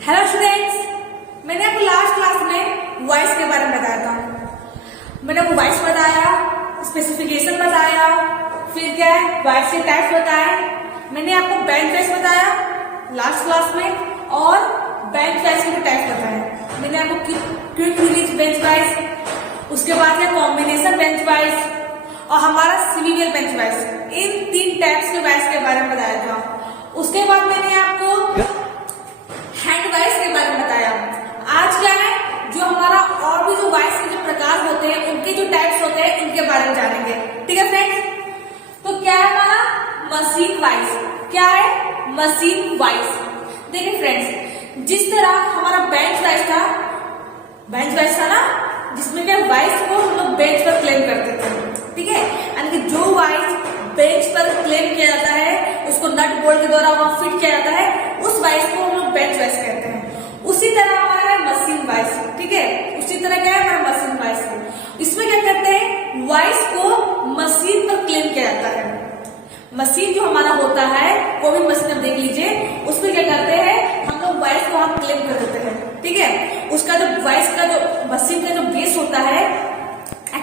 Hello students, मैंने आपको last class में वॉइस के बारे में बताया था। मैंने आपको वॉइस बताया, स्पेसिफिकेशन बताया, फिर क्या है वॉइस के टाइप्स बताए। मैंने आपको बेंच वॉइस बताया लास्ट क्लास में और बेंच वॉइस के टाइप्स बताए। मैंने आपको क्विक रिलीज बेंच वॉइस, उसके बाद है कॉम्बिनेशन बेंच वॉइस और हमारा सिमिलियर बेंच वॉइस, इन तीन टाइप्स के वॉइस के बारे में बताया था। उसके बाद मैंने आपको हैंड वॉइस के बारे में बताया। आज क्या है, जो हमारा और भी जो वॉइस के जो प्रकार होते हैं, उनके जो टाइप्स होते हैं, उनके बारे में जानेंगे। ठीक है फ्रेंड्स, तो क्या है हमारा मशीन वॉइस। क्या है मशीन वॉइस? देखिए फ्रेंड्स, जिस तरह हमारा बेंच वॉइस था ना, जिसमें क्या वॉइस को हम लोग बेंच पर क्लेम करते थे। ठीक है, यानी कि जो वॉइस बेंच पर क्लेम किया जाता है, उसको नट बोल्ट के द्वारा वहां फिट किया जाता है, उस वॉइस को हम लोग बेंच वॉइस कहते हैं। उसी तरह हमारा है मशीन वॉइस। ठीक है, उसी तरह क्या है हमारा मशीन वॉइस। इसमें क्या करते हैं, वॉइस को मशीन पर क्लेम किया जाता है। मशीन जो हमारा होता है, वो भी मशीन आप देख लीजिए, उसमें क्या करते हैं हम लोग वॉइस को हम क्लेम कर देते हैं। ठीक है, उसका जो वॉइस का जो मशीन का जो बेस होता है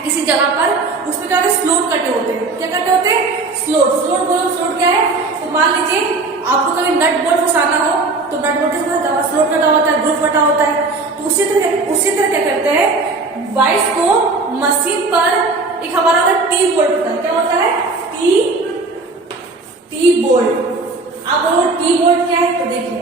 किसी जगह पर, उसमें क्या होता है स्लोट कटे होते हैं। क्या कटे होते हैं? स्लोट। स्लोट क्या है? तो मान लीजिए आपको कभी नट बोल्ट फंसाना हो, तो नट बोल्ट के स्लोट कटा होता है, ग्रुप कटा होता है। तो उसी तरह क्या करते हैं, वॉइस को मशीन पर एक हमारा टी बोल्ट होता है। क्या होता है? T bolt. आप बोलो टी बोल्ट क्या है? तो देखिए,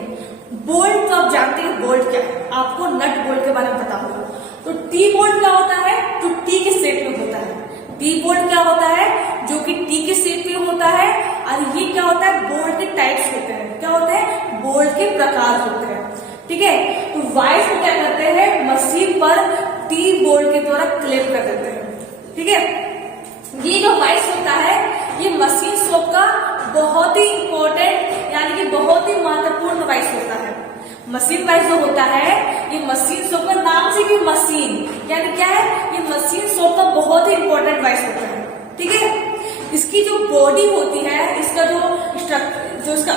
बोल्ट तो आप जानते हैं बोल्ट क्या है, आपको नट बोल्ट के बारे में पता होगा। तो टी बोल्ट क्या होता है? जो टी के शेप में होता है। टी बोल्ट क्या होता है? जो कि टी के शेप में होता है। और ये क्या होता है? बोल्ट के टाइप्स होते हैं। क्या होते हैं? बोल्ट के प्रकार होते हैं। ठीक है, तो वॉइस को क्या करते हैं, मशीन पर टी बोल्ट के द्वारा क्लेम कर देते हैं। ठीक है, ये जो वॉइस होता है, ये मशीन शॉप का बहुत ही इंपॉर्टेंट यानी कि बहुत ही महत्वपूर्ण वॉइस होता है। मशीन वॉइस जो होता है, ये मशीन शॉप का नाम से भी मशीन यानी क्या है, ये मशीन शॉप का बहुत ही इंपॉर्टेंट वॉइस होता है। ठीक है, इसकी जो बॉडी होती है, इसका जो इसका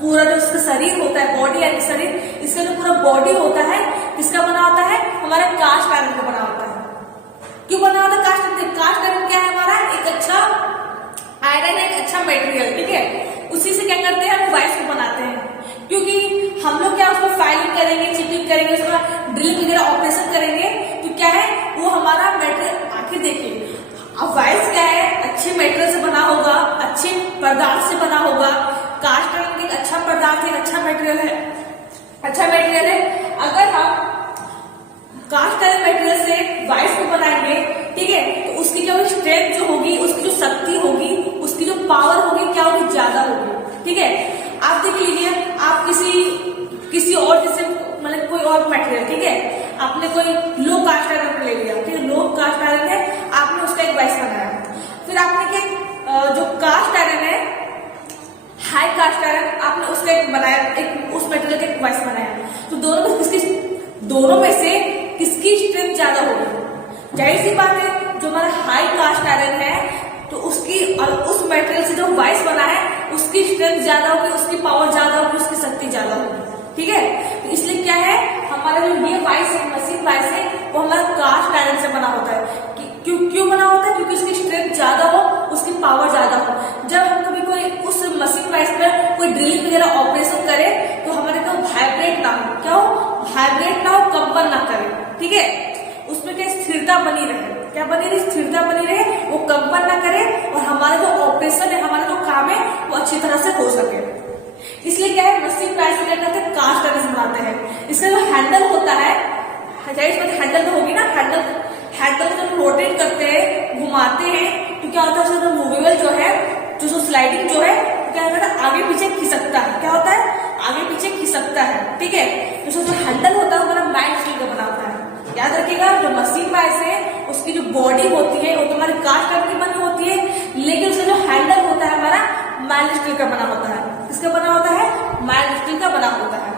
पूरा जो इसका शरीर होता है, बॉडी यानी शरीर, इसका जो पूरा बॉडी होता है, किसका बना होता है? हमारा कास्ट आयरन का बना होता है। क्यों बना होता है कास्ट आयरन? कास्ट आयरन क्या है हमारा? एक अच्छा आयरन है, एक अच्छा मटेरियल। ठीक है, उसी से क्या करते हैं हम वॉइस को बनाते हैं। क्योंकि हम लोग क्या उसको फाइलिंग करेंगे, चिपिंग करेंगे, उसका ड्रिलिंग वगैरह ऑपरेशन करेंगे, तो क्या है वो हमारा मटेरियल। आखिर देखिए, अब वॉइस क्या है, अच्छे मटेरियल से बना होगा, अच्छे पदार्थ से बना होगा। कास्ट आयरन एक अच्छा पदार्थ है, अच्छा मटेरियल है, अच्छा मटेरियल है। अगर हम कास्ट आयरन मटेरियल से वॉइस को बनाएंगे, ठीक है, तो उसकी क्या होगी, स्ट्रेंथ जो होगी, उसकी जो शक्ति होगी, उसकी जो पावर होगी, क्या होगी, ज्यादा होगी। ठीक है, आप देख लीजिए, आप किसी और जैसे मतलब कोई और मटेरियल, ठीक है, आपने कोई लो कास्ट आयरन ले लिया, ठीक है, लो कास्ट आयरन है, आपने उसका एक वॉइस बनाया। फिर आपने क्या, जो कास्ट आयरन है, हाई कास्ट आयरन, आपने उसका एक बनाया, एक उस मटेरियल का एक वॉइस बनाया। तो दोनों में से किसकी स्ट्रेंथ ज्यादा होगी? जाहिर सी बात है, जो हमारा हाई कास्ट आयरन है, तो उसकी और उस मटेरियल से जो वॉइस बना है, उसकी स्ट्रेंथ ज्यादा होगी, उसकी पावर ज्यादा होगी, उसकी शक्ति ज्यादा होगी। ठीक है, तो इसलिए क्या है, हमारा जो ये वॉइस है, मशीन वॉइस है, वो हमारा कास्ट आयरन से बना होता है। क्यों बना होता है? क्योंकि उसकी स्ट्रेंथ ज्यादा हो, उसकी पावर ज्यादा हो। जब हम कभी कोई उस मशीन वॉइस पर कोई ड्रिलिंग वगैरह ऑपरेशन करे, तो हमारे को वाइब्रेट ना हो, क्या हो, वाइब्रेट ना हो, कंपन ना करे। ठीक है, उसमें क्या स्थिरता बनी रहे, क्या बनी रहे, स्थिरता बनी रहे, वो कंपन ना करे, और हमारा जो ऑपरेशन है, हमारा जो काम है, वो अच्छी तरह से हो सके। इसलिए क्या है, मशीन वॉइस क्या करते हैं, कास्ट आयरन से बनाते हैं। इसका जो हैंडल होता है, हैंडल तो होगी ना, हैंडल को जब रोटेट करते हैं, घुमाते हैं, तो क्या होता है, उसका जो मूवेबल जो है, जो स्लाइडिंग जो है, क्या होता है, आगे पीछे खिसकता है। क्या होता है? आगे पीछे खिसकता है। ठीक है, तो जो हैंडल होता है, वो हमारा माइल्ड स्टील का बना होता है। याद रखिएगा, जो मशीन वॉइस है, उसकी जो बॉडी होती है, वो तुम्हारी कास्ट आयरन की बनी होती है, लेकिन उसका जो हैंडल होता है हमारा माइल्ड स्टील का बना होता है। किसका बना होता है? माइल्ड स्टील का बना होता है।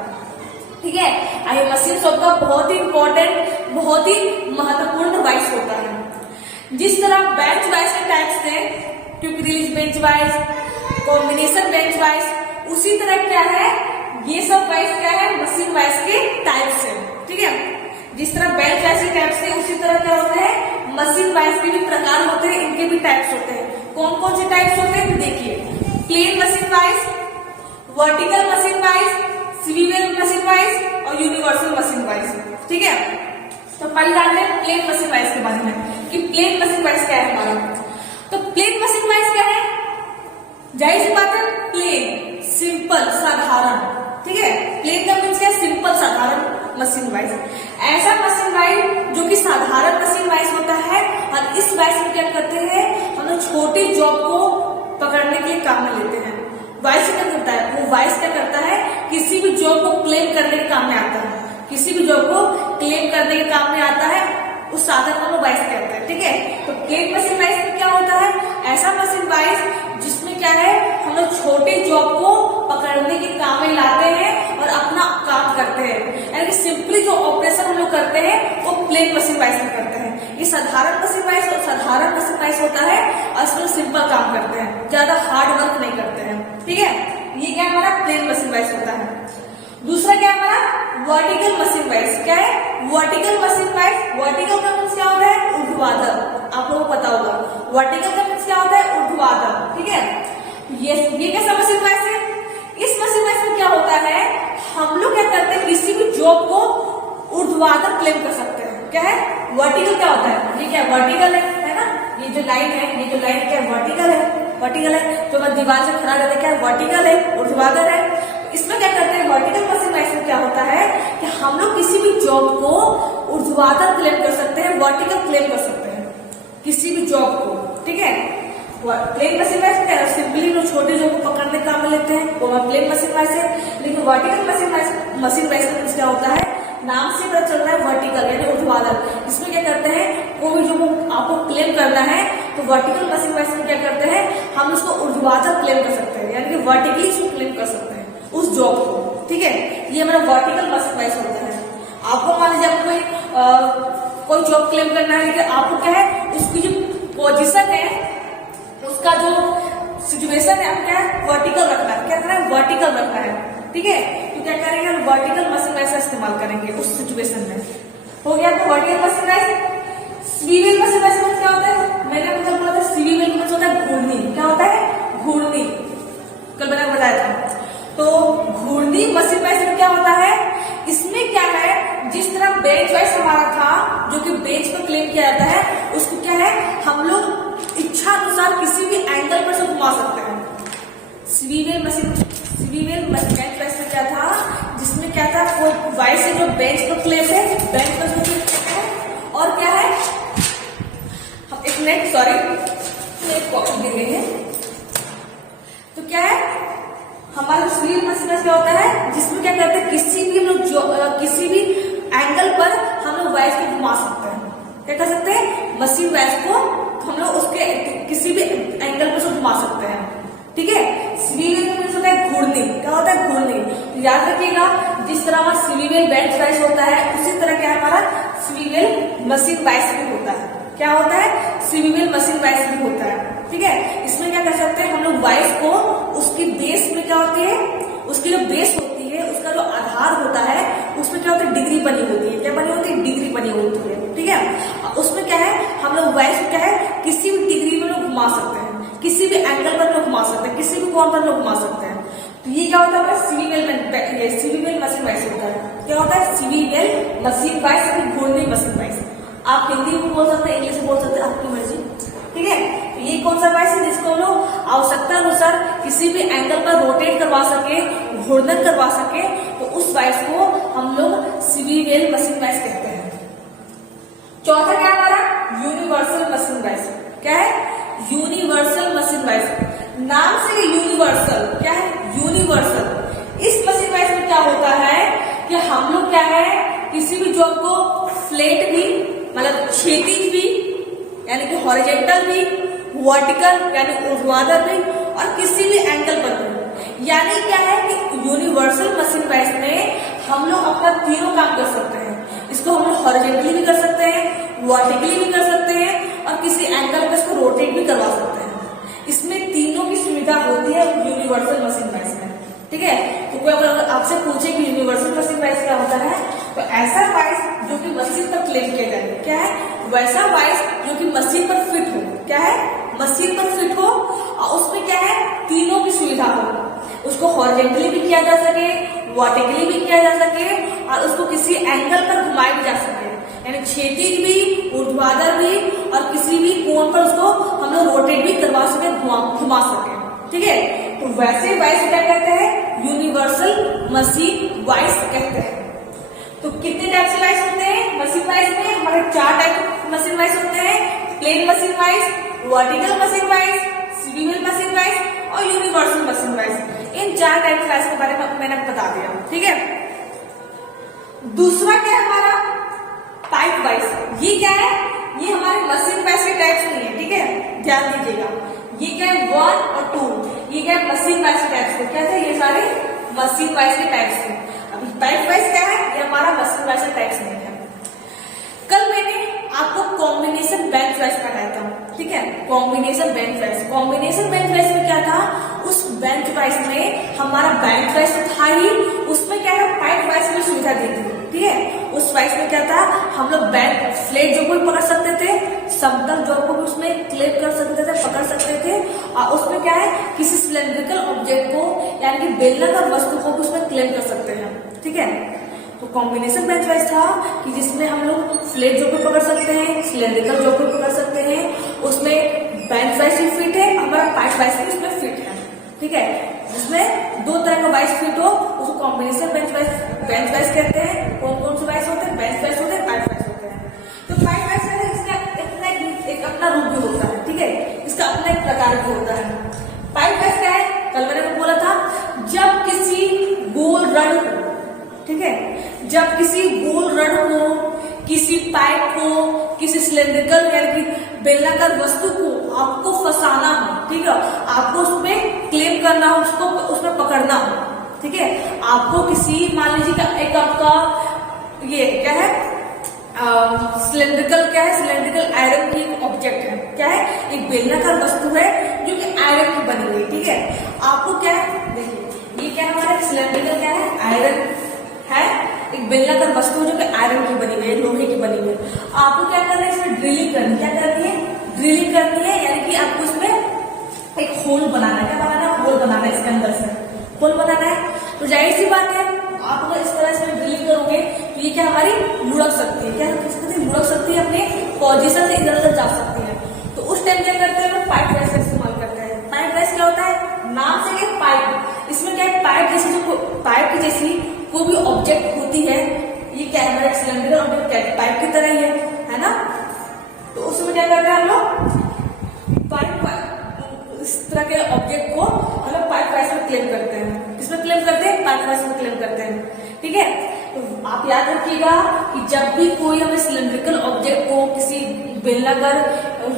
ठीक है, ये मशीन शॉप का बहुत ही इंपॉर्टेंट, बहुत ही महत्वपूर्ण वॉइस होता है। जिस तरह बेंच वॉइस के टाइप्स थे, quick release bench voice, combination bench voice, उसी तरह क्या है ये सब वाइस क्या है, मशीन वाइस के टाइप्स है, ठीक है। जिस तरह बेंच वाइस के टाइप्स है, उसी तरह क्या होता है, मशीन वाइस के भी प्रकार होते हैं, इनके भी टाइप्स होते हैं। कौन कौन से टाइप्स होते हैं, देखिए, plane machine vise, vertical machine vise, swivel machine vise और यूनिवर्सल मशीन वाइस, ठीक है। तो पहले जानते हैं प्लेन मशीन वाइस के बारे में कि प्लेन मशीन वाइस क्या है हमारा। तो प्लेन मशीन वाइस क्या है, जाहिर सी बात है, प्लेन, सिंपल, साधारण, ठीक है। प्लेन का मीन्स क्या है, सिंपल, साधारण मशीन वाइस। ऐसा मशीन वाइस जो कि साधारण मशीन वाइस होता है, और इस वाइस में क्या करते हैं, हम लोग छोटी जॉब को पकड़ने के लिए काम में लेते हैं। वाइस क्या करता है, वो वाइस क्या करता है, किसी भी जॉब को क्लेम करने के काम में आता है, किसी भी जॉब को क्लेम करने के काम में आता है, उस साधन को हम वाइस कहते हैं, ठीक है। तो प्लेन मशीन वाइस में क्या होता है, ऐसा मशीन वाइस जिसमें क्या है, हम लोग छोटे जॉब को पकड़ने के काम में लाते हैं और अपना काम करते हैं, यानी सिंपली जो ऑपरेशन हम लोग करते हैं वो प्लेन मशीन वाइस में करते हैं। ये साधारण मशीन वाइस और साधारण मशीन वाइस होता है, और इसमें सिंपल काम करते हैं, ज्यादा हार्ड वर्क नहीं करते हैं, ठीक है। ये क्या हमारा प्लेन मशीन वाइस होता है। दूसरा क्या है हमारा, वर्टिकल मशीन वाइस। क्या है, वर्टिकल मशीन वाइस। वर्टिकल का मीन्स क्या होता है, ऊर्ध्वाधर, आप लोगों को पता होगा। वर्टिकल का मीन्स क्या होता है, ऊर्ध्वाधर, ठीक है। ये कैसा मशीन वाइस है, इस मशीन वाइस में क्या होता है, हम लोग क्या करते हैं, किसी भी जॉब को ऊर्ध्वाधर क्लेम कर सकते हैं। क्या है, वर्टिकल क्या होता है, ये क्या वर्टिकल है ना, ये जो लाइन है, ये जो लाइन क्या है, वर्टिकल है, वर्टिकल है। जो मैं दीवार से खड़ा रहता है, क्या वर्टिकल है, ऊर्ध्वाधर है। इसमें क्या करते हैं, वर्टिकल मशीन वाइस में क्या होता है कि हम लोग किसी भी जॉब को ऊर्ध्वाधर क्लेम कर सकते हैं, वर्टिकल क्लेम कर सकते हैं, किसी भी जॉब को, ठीक है। प्लेन मशीन वाइस क्या है, सिंपली लोग छोटे जॉब को पकड़ने का काम में लेते हैं, वो प्लेन मशीन वाइस है। लेकिन वर्टिकल मशीन वाइस क्या होता है, नाम से पता चल रहा है, वर्टिकल यानी ऊर्ध्वाधर। इसमें क्या करते हैं, कोई जो आपको क्लेम करना है, तो वर्टिकल मशीन वाइस में क्या करते हैं, हम उसको ऊर्ध्वाधर क्लेम कर सकते हैं, यानी कि वर्टिकली उसको क्लेम कर सकते हैं उस जॉब को, ठीक है। ये हमारा वर्टिकल मशीन वाइस होता है। आपको मान लीजिए आपको कोई जॉब क्लेम करना है, लेकिन आपको क्या है, उसकी जो पोजीशन है, उसका जो सिचुएशन है, आपको क्या है, वर्टिकल रखना है। क्या करना है, वर्टिकल रखना है, ठीक है। तो क्या करेंगे, हम वर्टिकल मशीन वाइस का इस्तेमाल करेंगे उस सिचुएशन में। हो गया आपको vertical machine vise. Swivel machine vise में क्या होता है, मैंने आपको बोला था, स्वीवेल में होता है घूर्णी। क्या होता है, घूर्णी, कल मैंने बताया था। तो घूर्णी मशीन वाइस में क्या होता है, इसमें क्या है, जिस तरह बेंच वाइस हमारा था, जो कि बेंच पर क्लेम किया जाता है, उसको क्या है, हम लोग इच्छा अनुसार किसी भी एंगल पर से घुमा सकते हैं। स्वीवेल बेंच वाइस में क्या था, जिसमें क्या था, कोई वाइस है जो बेंच पर क्लेम है, बेंच पर क्लेम है, और क्या है, एक मिनट, सॉरी, एक कॉपी दे गई है। तो क्या है, हमारा स्वीवेल मशीन वाइस क्या होता है, जिसमें क्या करते हैं, किसी भी एंगल पर हम लोग वाइस को घुमा सकते हैं। क्या कर सकते हैं, मशीन वाइस को हम लोग उसके किसी भी एंगल पर से घुमा सकते हैं, ठीक है। स्वीवेल में होता है घूर्णी। क्या होता है, घूर्णी। याद रखिएगा, जिस तरह हमारा स्वीवेल बेंच वाइस होता है, उसी तरह क्या हमारा स्वीवेल मशीन वाइस भी होता है। क्या होता है, स्वीवेल मशीन वाइस भी होता है, ठीक है। इसमें क्या कर सकते हैं, हम लोग वाइस को उसकी बेस में क्या होती है, उसकी जो बेस होती है, उसका जो आधार होता है, उसमें क्या होता है, डिग्री बनी होती है। क्या बनी होती है, डिग्री बनी होती है, ठीक है। उसमें क्या है, हम लोग वाइस को क्या है, किसी भी डिग्री में लोग घुमा सकते हैं, किसी भी एंगल पर लोग घुमा सकते हैं, किसी भी कोण पर लोग घुमा सकते हैं। तो ये क्या होता है, स्वीवेल मशीन वाइस होता है। क्या होता है, स्वीवेल मशीन वाइस, घूर्णी मशीन वाइस। आप हिंदी में बोल सकते हैं, इंग्लिश में बोल सकते हैं, आपकी मर्जी, ठीक है। ये कौन सा वाइस है, जिसको हम लोग आवश्यकता अनुसार किसी भी एंगल पर रोटेट करवा सके, घूर्णन करवा सके, तो उस वाइस को हम लोग स्वीवेल मशीन वाइस कहते हैं। चौथा क्या हमारा, यूनिवर्सल मशीन वाइस। क्या है, यूनिवर्सल मशीन वाइस। नाम से यूनिवर्सल, क्या है, यूनिवर्सल। इस मशीन वाइस में क्या होता है कि हम लोग क्या है, किसी भी जॉब को फ्लैट भी, मतलब क्षैतिज भी, यानी कि हॉरिजॉन्टल भी, वर्टिकल यानी ऊर्ध्वाधर भी, और किसी भी एंगल पर भी। यानी क्या है कि यूनिवर्सल मशीन वाइस में हम लोग अपना तीनों काम कर सकते हैं। इसको हम लोग हॉरिजॉन्टली भी कर सकते हैं, वर्टिकली भी कर सकते हैं, और किसी एंगल पर इसको रोटेट भी करवा सकते हैं। इसमें तीनों की सुविधा होती है यूनिवर्सल मशीन वाइस में, ठीक है। तो कोई अगर आपसे पूछे कि यूनिवर्सल मशीन वॉइस क्या होता है, तो ऐसा वॉइस जो कि मशीन पर क्लेम किया जाए, क्या है, वैसा वॉइस जो कि मशीन पर फिट हो, क्या है, मशीन पर फिट हो, और उसमें क्या है, तीनों की सुविधा हो, उसको हॉरिजॉन्टली भी किया जा सके, वर्टिकली भी किया जा सके, और उसको किसी एंगल पर घुमाया भी जा सके, यानी क्षैतिज भी, ऊर्ध्वाधर भी, और किसी भी कोण पर उसको हम लोग रोटेट भी करवा सके, घुमा सके, ठीक है। तो वैसे वॉइस क्या कहते हैं, यूनिवर्सल मशीन वॉइस कहते हैं। तो कितने टाइप से वॉइस होते हैं मशीन वॉइस में, हमारे 4 टाइप मशीन वॉइस होते हैं, plane machine vice, vertical machine vice, swivel machine vice और यूनिवर्सल मशीन वॉइस। इन 4 टाइप के वॉइस के बारे में मैंने बता दिया, ठीक है। दूसरा क्या है हमारा, पाइप वॉइस। ये क्या है, ये हमारे मशीन वॉइस के टाइप्स नहीं है, ठीक है, ध्यान दीजिएगा। ये क्या है 1 और 2, ये क्या है मशीन वॉइस के टाइप्स थे, क्या थे ये सारे मशीन वॉइस के टाइप्स थे। अभी पाइप वॉइस क्या है, ये हमारा मशीन वॉइस के टाइप्स नहीं है। कल मैंने आपको कॉम्बिनेशन बेंच वॉइस पढ़ाया था, ठीक है, combination bench voice. Combination bench voice में क्या था, उस बेंच वॉइस में हमारा बेंच वॉइस तो था ही, उसमें क्या था, पाइप वॉइस में सुविधा दी थी, ठीक है। उस वॉइस में क्या था, हम लोग बेंच फ्लैट जो को पकड़ सकते थे, समतल जो को भी उसमें क्लिप कर सकते थे, पकड़ सकते थे, और उसमें क्या है, किसी सिलेंड्रिकल ऑब्जेक्ट को यानी कि बेलनाकार वस्तु को भी उसमें क्लेम कर सकते हैं, ठीक है। तो कॉम्बिनेशन बेंच वॉइस था कि जिसमें हम लोग फ्लैट जो को पकड़ सकते हैं, सिलेंड्रिकल जो को पकड़ सकते हैं, उसमें बेंच वॉइस भी फिट है, हमारा पाइप वॉइस भी उसमें फिट है, ठीक है। जिसमें 2 तरह का वॉइस फिट हो उसको कॉम्बिनेशन बेंच वॉइस कहते हैं। कौन कौन से वॉइस होते हैं, बेंच वॉइस होते हैं, पाइप वॉइस होते हैं। तो पाइप वॉइस में इसका एक अपना रूप भी होता है, ठीक है, इसका अपना एक प्रकार भी होता है। पाइप वॉइस क्या है, कल मैंने बोला था, जब किसी गोल रड को, ठीक है, जब किसी गोल रड को, किसी पाइप को, किसी सिलेंड्रिकल यानी कि बेलनाकार वस्तु को आपको फंसाना हो, ठीक है, आपको उसमें क्लेम करना हो, उसको उसमें पकड़ना हो, ठीक है। आपको किसी मान लीजिए एक आपका ये क्या है, सिलेंड्रिकल क्या है, सिलेंड्रिकल आयरन की एक ऑब्जेक्ट है, क्या है, एक बेलनाकार वस्तु है जो कि आयरन की बनी हुई, ठीक है। आपको क्या है, देखिए ये क्या है, हमारा सिलेंड्रिकल क्या है, आयरन है, एक बेलनाकार वस्तु जो कि आयरन की बनी हुई है, लोहे की बनी हुई है। आपको क्या करना है, इसमें ड्रिलिंग करनी है, क्या करनी है, ड्रिलिंग करनी है, यानी कि आपको इसमें एक होल बनाना है, क्या बनाना है, होल बनाना है, इसके अंदर से होल बनाना है। तो जाहिर सी बात है, आप अगर इस तरह से ड्रिलिंग करोगे तो ये क्या हमारी लुढ़क सकती है, क्या लुढ़क सकती है, अपने पोजीशन से इधर उधर जा सकती है। तो उस टाइम क्या करते हैं, पाइप वॉइस का इस्तेमाल करते हैं। पाइप वॉइस क्या होता है, नाम से क्या, पाइप, इसमें क्या है, पाइप जैसी जो पाइप की जैसी कोई भी ऑब्जेक्ट होती है, ये क्या है, हमारा सिलेंडर ऑब्जेक्ट पाइप की तरह ही है ना। तो उसमें क्या करते हैं हम लोग, पाइप इस तरह के ऑब्जेक्ट को हम लोग पाइप वॉइस में क्लेम करते हैं। किसमें क्लेम करते हैं, पाइप वॉइस में क्लेम करते हैं, ठीक है। तो आप याद रखिएगा कि जब भी कोई हमें सिलेंड्रिकल ऑब्जेक्ट को, किसी बेलनाकार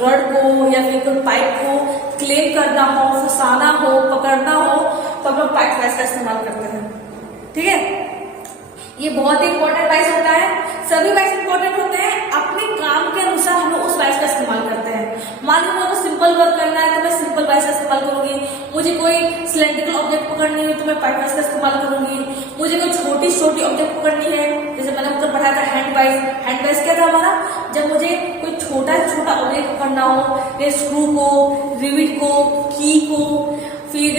रड को या फिर कोई पाइप को क्लेम करना हो, फंसाना हो, पकड़ना हो, तो हम लोग पाइप वॉइस का इस्तेमाल करते हैं, ठीक है। ये बहुत ही इंपॉर्टेंट वॉइस होता है, सभी वॉइस इंपॉर्टेंट होते हैं, अपने काम के अनुसार हम लोग उस वॉइस का इस्तेमाल करते हैं। मान लो मुझे सिंपल वर्क करना है तो मैं सिंपल वॉइस का इस्तेमाल करूंगी, मुझे कोई सिलेंड्रिकल ऑब्जेक्ट पकड़नी है तो मैं पाइप वॉइस का इस्तेमाल करूंगी, मुझे कोई छोटी छोटी ऑब्जेक्ट पकड़नी है, जैसे मैंने आपको पढ़ाया था हैंड वॉइस। हैंड वॉइस क्या था हमारा, जब मुझे कोई छोटा छोटा ऑब्जेक्ट पकड़ना हो, जैसे स्क्रू को, रिविट को, की को, फिर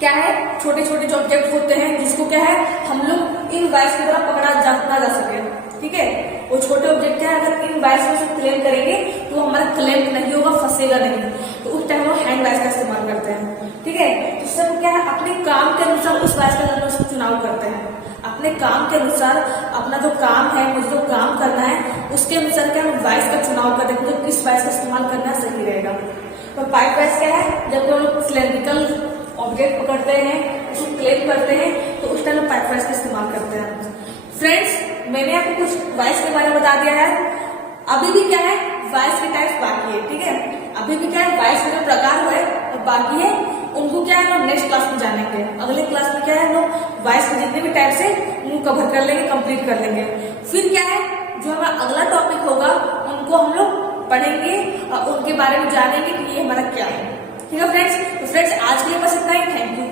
क्या है, छोटे छोटे जो ऑब्जेक्ट होते हैं जिसको क्या है हम लोग इन वॉइस की तरह पकड़ा जा सके, ठीक है। वो छोटे ऑब्जेक्ट क्या है, अगर इन वॉइस में से क्लेम करेंगे तो हमारा क्लेम नहीं होगा, फंसेगा नहीं, तो उस टाइम हम हैंड वॉइस का इस्तेमाल करते हैं, ठीक है। तो सब क्या है, अपने काम के अनुसार उस वॉइस का हम लोग चुनाव करते हैं, अपने काम के अनुसार, अपना जो काम है, मुझे जो काम करना है उसके अनुसार क्या हम वॉइस का चुनाव करते हैं, तो किस वॉइस का इस्तेमाल करना सही रहेगा। तो पाइप वॉइस क्या है, जब हम लोग सिलेंड्रिकल ऑब्जेक्ट पकड़ते हैं, उसको क्लेम करते हैं, तो उस टाइम पाइप वॉइस का इस्तेमाल करते हैं। फ्रेंड्स, मैंने आपको कुछ वॉइस के बारे में बता दिया है। अभी भी क्या है, वॉइस के टाइप्स बाकी है, ठीक है। अभी भी क्या है, वॉइस के जो प्रकार हुए और बाकी है, उनको क्या है हम नेक्स्ट क्लास में जानेंगे। अगले क्लास में क्या है, हम लोग वॉइस के जितने भी टाइप्स है उनको कवर कर लेंगे, कंप्लीट कर लेंगे। फिर क्या है, जो हमारा अगला टॉपिक होगा उनको हम लोग पढ़ेंगे और उनके बारे में जानेंगे कि ये हमारा क्या है, ठीक है फ्रेंड्स। तो फ्रेंड्स, आज के लिए बस इतना ही, थैंक यू।